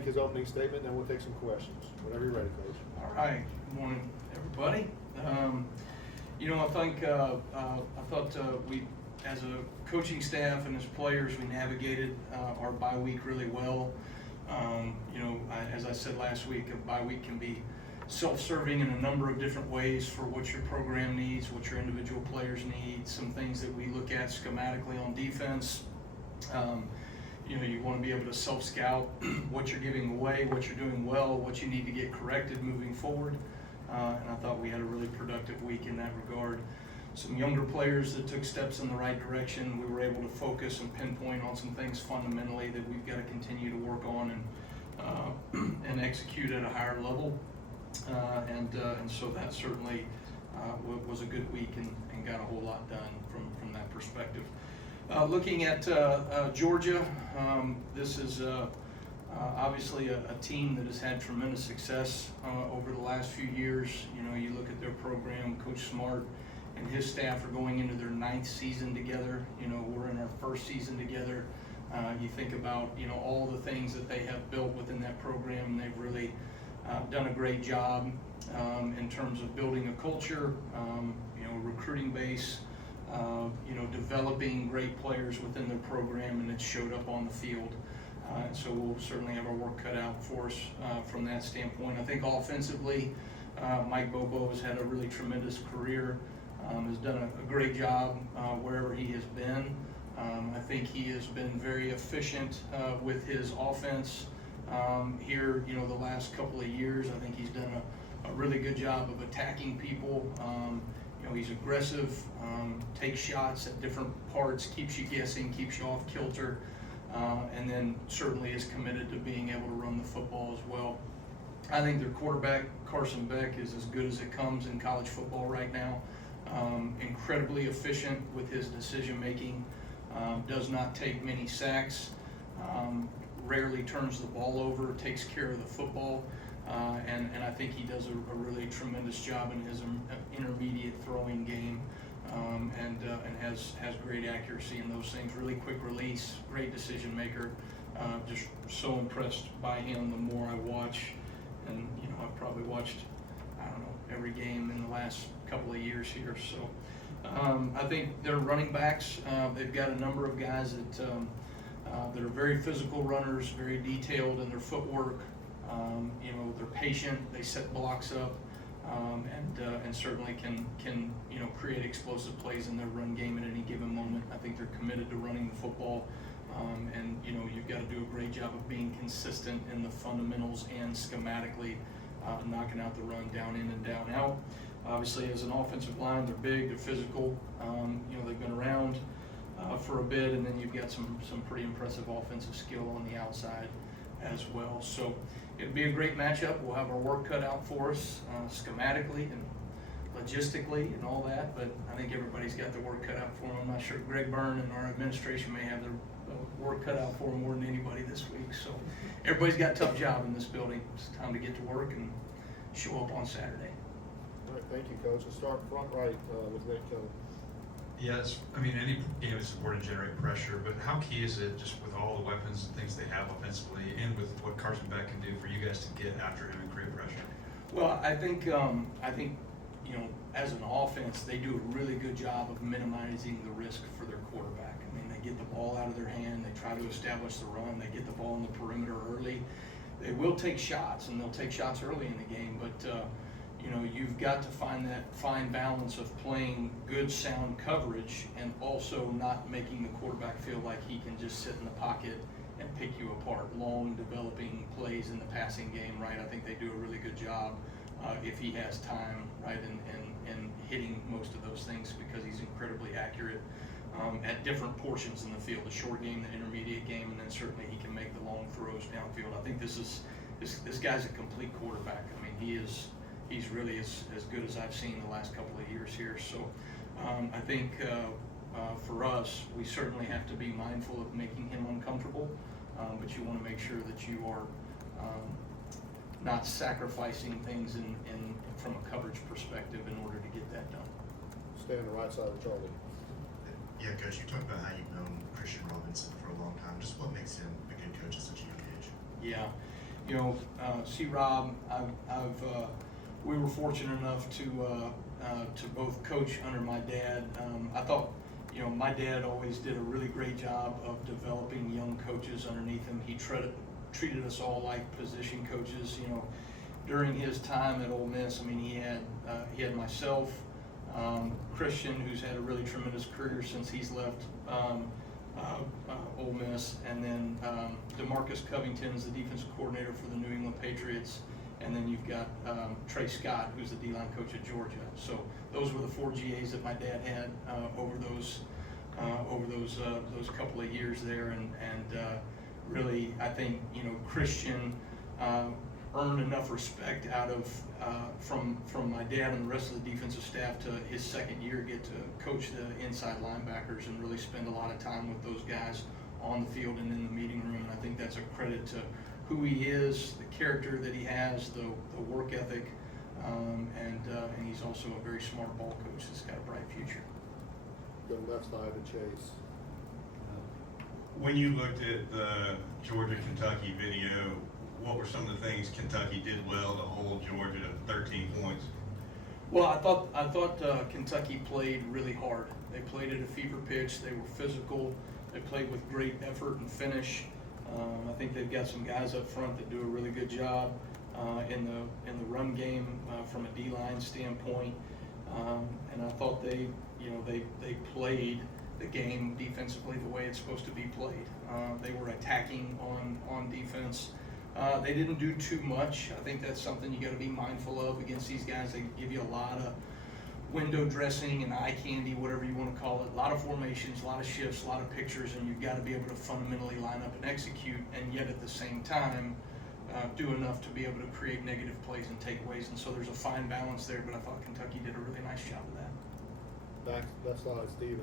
make his opening statement, then we'll take some questions. Whenever you're ready, Coach. All right. Good morning, everybody. I thought we, as a coaching staff and as players, we navigated our bye week really well. As I said last week, a bye week can be self-serving in a number of different ways for what your program needs, what your individual players need, some things that we look at schematically on defense. You want to be able to self-scout what you're giving away, what you're doing well, what you need to get corrected moving forward. And I thought we had a really productive week in that regard. Some younger players that took steps in the right direction. We were able to focus and pinpoint on some things fundamentally that we've got to continue to work on and execute at a higher level. And so that certainly was a good week and got a whole lot done from that perspective. Looking at Georgia, this is obviously a team that has had tremendous success over the last few years. You look at their program, Coach Smart and his staff are going into their 9th season together. We're in our 1st season together. You think about, all the things that they have built within that program. They've really done a great job in terms of building a culture, recruiting base, developing great players within their program, and it showed up on the field. So we'll certainly have our work cut out for us from that standpoint. I think offensively, Mike Bobo has had a really tremendous career, has done a great job wherever he has been. I think he has been very efficient with his offense here, the last couple of years. I think he's done a really good job of attacking people. He's aggressive, takes shots at different parts, keeps you guessing, keeps you off kilter, and then certainly is committed to being able to run the football as well. I think their quarterback, Carson Beck, is as good as it comes in college football right now. Incredibly efficient with his decision making, does not take many sacks, rarely turns the ball over, takes care of the football. And I think he does a really tremendous job in his intermediate throwing game, and has great accuracy in those things. Really quick release, great decision maker. Just so impressed by him the more I watch, and I've probably watched every game in the last couple of years here. So I think their running backs, they've got a number of guys that are very physical runners, very detailed in their footwork. They're patient, they set blocks up, and certainly can create explosive plays in their run game at any given moment. I think they're committed to running the football, and you've got to do a great job of being consistent in the fundamentals and schematically knocking out the run down in and down out. Obviously, as an offensive line, they're big, they're physical. They've been around for a bit, and then you've got some pretty impressive offensive skill on the outside as well. So it'll be a great matchup. We'll have our work cut out for us schematically and logistically and all that, but I think everybody's got their work cut out for them. I'm not sure Greg Byrne and our administration may have their work cut out for them more than anybody this week. So everybody's got a tough job in this building. It's time to get to work and show up on Saturday. All right, thank you, Coach. Let's start front right with Nick Kelly. Yes, any game is important to generate pressure, but how key is it, just with all the weapons and things they have offensively, and with what Carson Beck can do, for you guys to get after him and create pressure? Well, I think as an offense, they do a really good job of minimizing the risk for their quarterback. They get the ball out of their hand, they try to establish the run, they get the ball in the perimeter early. They will take shots, and they'll take shots early in the game, but you've got to find that fine balance of playing good, sound coverage and also not making the quarterback feel like he can just sit in the pocket and pick you apart. Long developing plays in the passing game, right? I think they do a really good job if he has time, right, and hitting most of those things, because he's incredibly accurate at different portions in the field, the short game, the intermediate game, and then certainly he can make the long throws downfield. I think this guy's a complete quarterback. He's really as good as I've seen the last couple of years here. So I think for us, we certainly have to be mindful of making him uncomfortable, but you want to make sure that you are not sacrificing things from a coverage perspective in order to get that done. Stay on the right side of Charlie. Yeah, Coach, you talked about how you've known Christian Robinson for a long time. Just what makes him a good coach at such a young age? Yeah, C-Rob, we were fortunate enough to both coach under my dad. I thought, my dad always did a really great job of developing young coaches underneath him. He treated us all like position coaches. During his time at Ole Miss, he had myself, Christian, who's had a really tremendous career since he's left Ole Miss, and then DeMarcus Covington's the defensive coordinator for the New England Patriots, and then you've got Trey Scott, who's the D-line coach at Georgia. So those were the 4 GAs that my dad had over those couple of years there, and really, I think Christian earned enough respect out of from my dad and the rest of the defensive staff to his second year get to coach the inside linebackers and really spend a lot of time with those guys on the field and in the meeting room. And I think that's a credit to who he is, the character that he has, the work ethic, and he's also a very smart ball coach that's got a bright future. Go left side to Chase. When you looked at the Georgia-Kentucky video, what were some of the things Kentucky did well to hold Georgia to 13 points? Well, I thought Kentucky played really hard. They played at a fever pitch. They were physical. They played with great effort and finish. I think they've got some guys up front that do a really good job in the run game from a D-line standpoint. And I thought they played the game defensively the way it's supposed to be played. They were attacking on defense. They didn't do too much. I think that's something you got to be mindful of against these guys. They give you a lot of window dressing and eye candy, whatever you want to call it. A lot of formations, a lot of shifts, a lot of pictures, and you've got to be able to fundamentally line up and execute, and yet at the same time do enough to be able to create negative plays and takeaways. And so there's a fine balance there, but I thought Kentucky did a really nice job of that. Left side, Steven.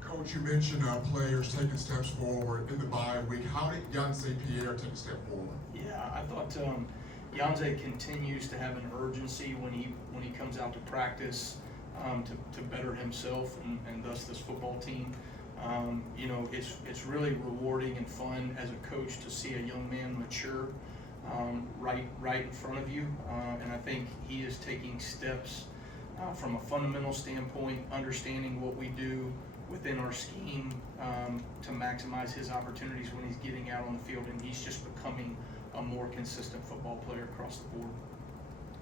Coach, you mentioned players taking steps forward in the bye week. How did Yonsei Pierre take a step forward? Yeah, I thought Yonsei continues to have an urgency when he comes out to practice to better himself and thus this football team. It's really rewarding and fun as a coach to see a young man mature right in front of you, and I think he is taking steps from a fundamental standpoint, understanding what we do within our scheme to maximize his opportunities when he's getting out on the field, and he's just becoming a more consistent football player across the board.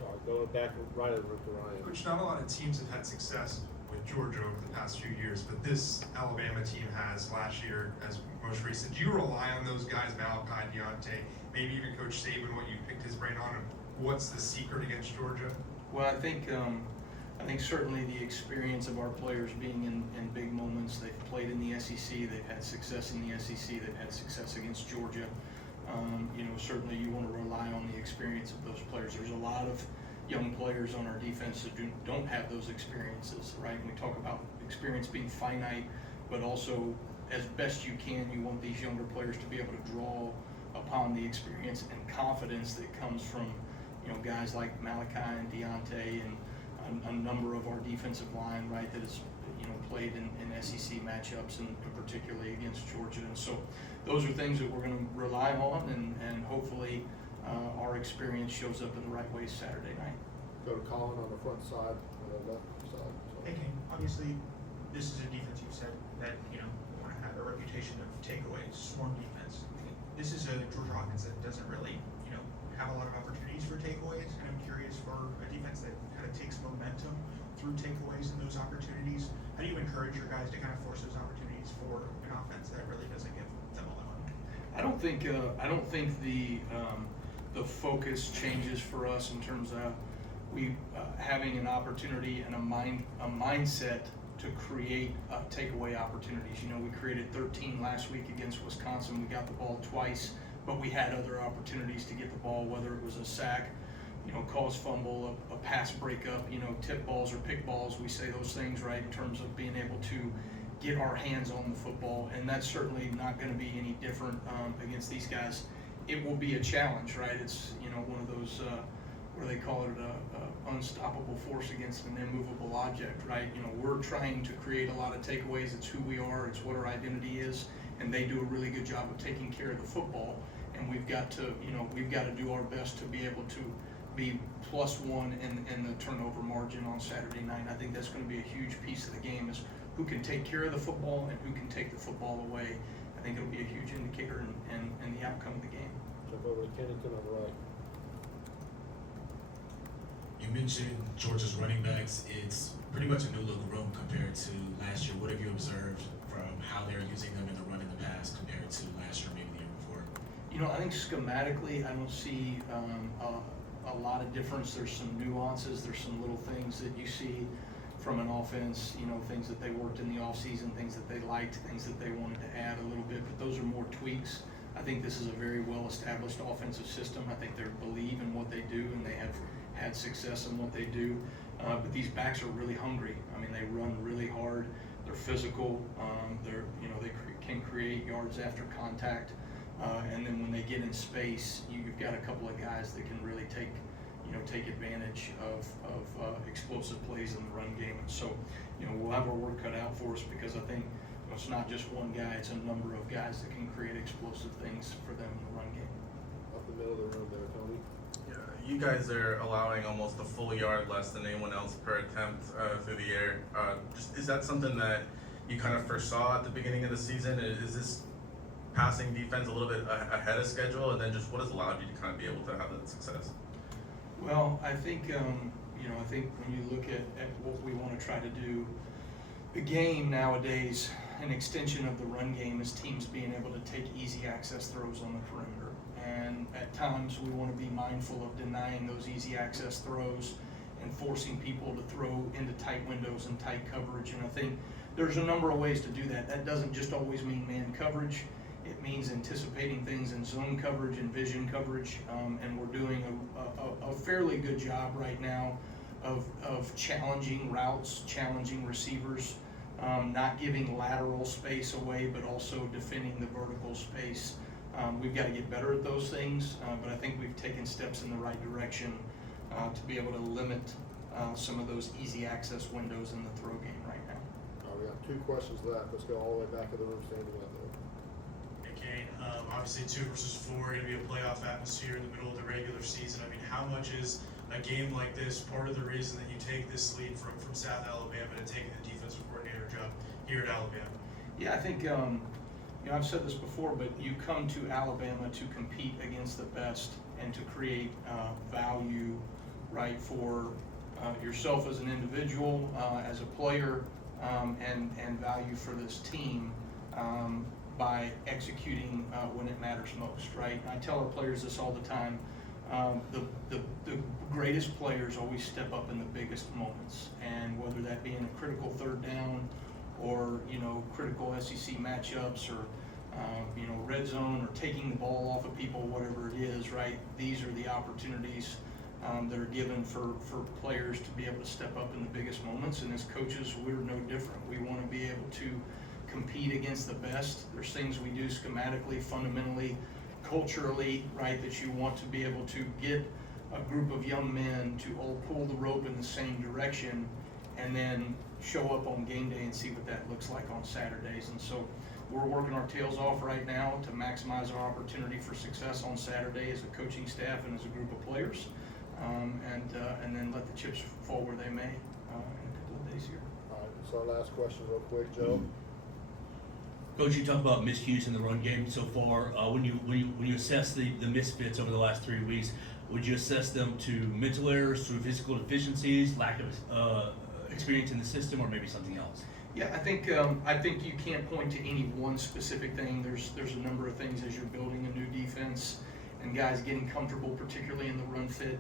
All right, go back right over to Ryan. Coach, not a lot of teams have had success with Georgia over the past few years, but this Alabama team has last year as most recent. Do you rely on those guys, Malachi, Deontay, maybe even Coach Saban, what you picked his brain on, and what's the secret against Georgia? Well, I think certainly the experience of our players being in big moments. They've played in the SEC. They've had success in the SEC. They've had success against Georgia. Certainly you want to rely on the experience of those players. There's a lot of young players on our defense that don't have those experiences, right? And we talk about experience being finite, but also as best you can, you want these younger players to be able to draw upon the experience and confidence that comes from, guys like Malachi and Deontay and a number of our defensive line, right, that has played in SEC matchups and particularly against Georgia. And so those are things that we're going to rely on, and hopefully our experience shows up in the right way Saturday night. Go to Colin on the front side, left side. Hey, Kane, obviously, this is a defense you've said that, want to have a reputation of takeaways, swarm defense. This is a Georgia offense that doesn't really, have a lot of opportunities for takeaways, and I'm curious for a defense that kind of takes momentum through takeaways and those opportunities. How do you encourage your guys to kind of force those opportunities for an offense that really doesn't give them a lot? I don't think the focus changes for us in terms of having an opportunity and a mindset to create takeaway opportunities. We created 13 last week against Wisconsin. We got the ball twice, but we had other opportunities to get the ball, whether it was a sack, cause fumble, a pass breakup, tip balls or pick balls. We say those things, right, in terms of being able to get our hands on the football, and that's certainly not going to be any different against these guys. It will be a challenge, right? It's one of those what do they call it, a unstoppable force against an immovable object, right? We're trying to create a lot of takeaways. It's who we are. It's what our identity is, and they do a really good job of taking care of the football. and we've got to do our best to be able to be +1 in the turnover margin on Saturday night. I think that's going to be a huge piece of the game, is who can take care of the football and who can take the football away. I think it'll be a huge indicator in the outcome of the game. Jump over to Kennington on the right. You mentioned Georgia's running backs. It's pretty much a new look room compared to last year. What have you observed from how they're using them in the run in the past compared to last year, maybe the year before? I think schematically, I don't see a lot of difference. There's some nuances. There's some little things that you see from an offense, things that they worked in the offseason, things that they liked, things that they wanted to add a little bit, but those are more tweaks. I think this is a very well-established offensive system. I think they believe in what they do, and they have had success in what they do. But these backs are really hungry. I mean, they run really hard. They're physical. They can create yards after contact. And then when they get in space, you've got a couple of guys that can really take advantage of explosive plays in the run game. And so, we'll have our work cut out for us, because I think it's not just one guy, it's a number of guys that can create explosive things for them in the run game. Up the middle of the room there, Tony. Yeah, you guys are allowing almost a full yard less than anyone else per attempt through the air. Is that something that you kind of foresaw at the beginning of the season? Is this passing defense a little bit ahead of schedule, and then just what has allowed you to kind of be able to have that success? Well, I think I think when you look at what we want to try to do, the game nowadays, an extension of the run game is teams being able to take easy access throws on the perimeter. And at times we want to be mindful of denying those easy access throws and forcing people to throw into tight windows and tight coverage. And I think there's a number of ways to do that. That doesn't just always mean man coverage. It means anticipating things in zone coverage and vision coverage. And we're doing a fairly good job right now of challenging routes, challenging receivers, not giving lateral space away, but also defending the vertical space. We've got to get better at those things, but I think we've taken steps in the right direction to be able to limit some of those easy access windows in the throw game right now. All right, we got 2 questions left. Let's go all the way back of the room, standing up there. Hey, Kane, obviously 2 versus 4, going to be a playoff atmosphere in the middle of the regular season. I mean, how much is a game like this part of the reason that you take this lead from South Alabama to taking the defensive coordinator job here at Alabama? Yeah, I think, I've said this before, but you come to Alabama to compete against the best and to create value, right, for yourself as an individual, as a player, and value for this team by executing when it matters most, right? I tell our players this all the time. The greatest players always step up in the biggest moments, and whether that be in a critical 3rd down or critical SEC matchups or red zone or taking the ball off of people, whatever it is, right? These are the opportunities that are given for players to be able to step up in the biggest moments, and as coaches, we're no different. We want to be able to compete against the best. There's things we do schematically, fundamentally, culturally, right, that you want to be able to get a group of young men to all pull the rope in the same direction and then show up on game day and see what that looks like on Saturdays. And so we're working our tails off right now to maximize our opportunity for success on Saturday as a coaching staff and as a group of players, and then let the chips fall where they may in a couple of days here. All right, so our last question real quick, Joe. Coach, you talked about miscues in the run game so far. When you assess the misfits over the last 3 weeks, would you assess them to mental errors, through physical deficiencies, lack of experience in the system, or maybe something else? Yeah, I think you can't point to any one specific thing. There's a number of things as you're building a new defense and guys getting comfortable, particularly in the run fit.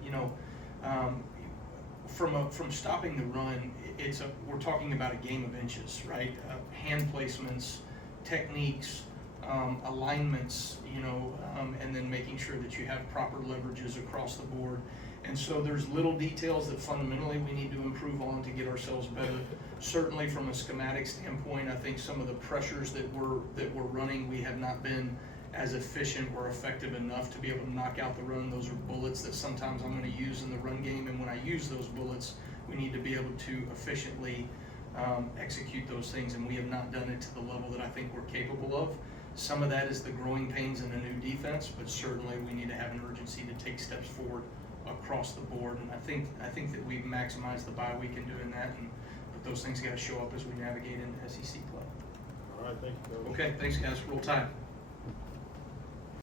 From stopping the run, we're talking about a game of inches, right? Hand placements, techniques, alignments, and then making sure that you have proper leverages across the board. And so there's little details that fundamentally we need to improve on to get ourselves better. Certainly from a schematic standpoint, I think some of the pressures that we're running, we have not been as efficient or effective enough to be able to knock out the run. Those are bullets that sometimes I'm going to use in the run game, and when I use those bullets, we need to be able to efficiently execute those things, and we have not done it to the level that I think we're capable of. Some of that is the growing pains in a new defense, but certainly we need to have an urgency to take steps forward across the board. And I think that we've maximized the bye week in doing that, but those things got to show up as we navigate into SEC play. All right, thank you, Coach. Okay, thanks guys. Roll time.